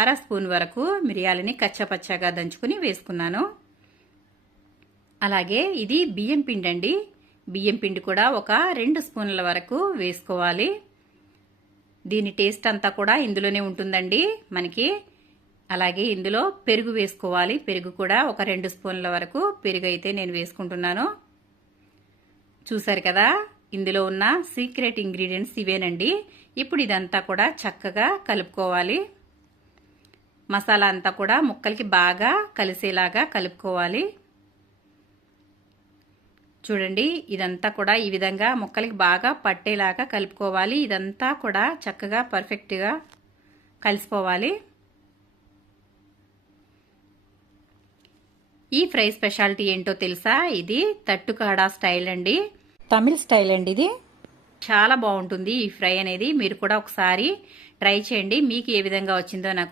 అర స్పూన్ వరకు మిరియాలని కచ్చపచ్చగా దంచుకుని వేసుకున్నాను. అలాగే ఇది బియ్యం పిండి అండి. బియ్యం పిండి కూడా ఒక 2 స్పూన్ల వరకు వేసుకోవాలి. దీని టేస్ట్ అంతా కూడా ఇందులోనే ఉంటుందండి మనకి. అలాగే ఇందులో పెరుగు వేసుకోవాలి. పెరుగు కూడా ఒక 2 స్పూన్ల వరకు పెరుగు అయితే నేను వేసుకుంటున్నాను. చూసారు కదా, ఇందులో ఉన్న సీక్రెట్ ఇంగ్రీడియంట్స్ ఇవేనండి. ఇప్పుడు ఇదంతా కూడా చక్కగా కలుపుకోవాలి. మసాలా అంతా కూడా ముక్కలకి బాగా కలిసేలాగా కలుపుకోవాలి. చూడండి, ఇదంతా కూడా ఈ విధంగా ముక్కలకి బాగా పట్టేలాగా కలుపుకోవాలి. ఇదంతా కూడా చక్కగా పర్ఫెక్ట్గా కలిసిపోవాలి. ఈ ఫ్రై స్పెషాలిటీ ఏంటో తెలుసా? ఇది తట్టుకాడా స్టైల్ అండి, తమిళ్ స్టైల్ అండి. ఇది చాలా బాగుంటుంది ఈ ఫ్రై అనేది. మీరు కూడా ఒకసారి ట్రై చేయండి. మీకు ఏ విధంగా వచ్చిందో నాకు